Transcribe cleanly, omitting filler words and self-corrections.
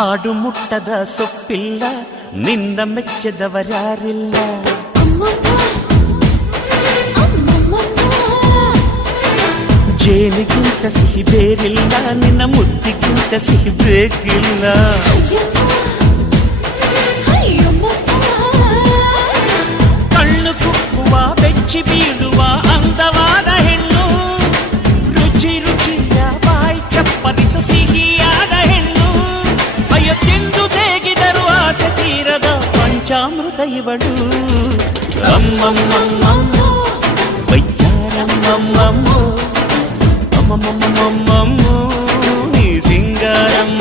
ಆಡು ಮುಟ್ಟದ ಸೊಪ್ಪಿಲ್ಲ ನಿನ್ನ ಮೆಚ್ಚದವರ್ಯಾರಿಲ್ಲ ಜೇನಿಗಿಂತ ಸಿಹಿ ಬೇರಿಲ್ಲ ನಿನ್ನ ಮುದ್ದಿಗಿಂತ ಸಿಹಿ ಬೇಕಿಲ್ಲ ಕಣ್ಣು ಕುಕ್ಕುವ ಬೆಚ್ಚಿ ಬೀಳುವ ಅಂದವಾದ ಹೆಣ್ಣು ರುಚಿ ರುಚಿಯ ಬಾಯಿ ಚಪ್ಪರಿಸ ಸಿಹಿಯಾದ ಹೆಣ್ಣು ಅಯ್ಯೋ ತಿಂದು ಬೇಗಿದರು ಆಸೆ ತೀರದ ಪಂಚಾಮೃತ ಇವಳು ಅಮ್ಮಮ್ಮಮ್ಮಮ್ಮ ವಯ್ಯಾರಮ್ಮಮ್ಮಮ್ಮ ಅಮ್ಮಮ್ಮಮ್ಮಮ್ಮಮ್ಮ ನೀ ಸಿಂಗಾರಮ್ಮ